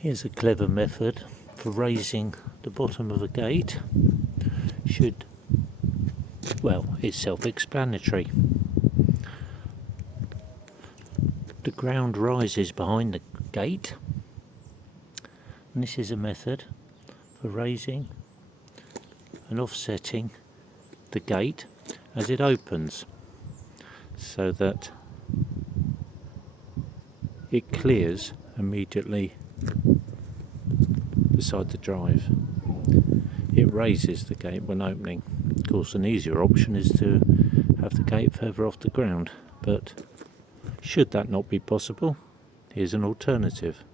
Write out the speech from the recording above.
Here's a clever method for raising the bottom of a gate. It's self-explanatory. The ground rises behind the gate, and this is a method for raising and offsetting the gate as it opens, so that it clears immediately beside the drive. It raises the gate when opening. Of course, an easier option is to have the gate further off the ground, but should that not be possible, here's an alternative.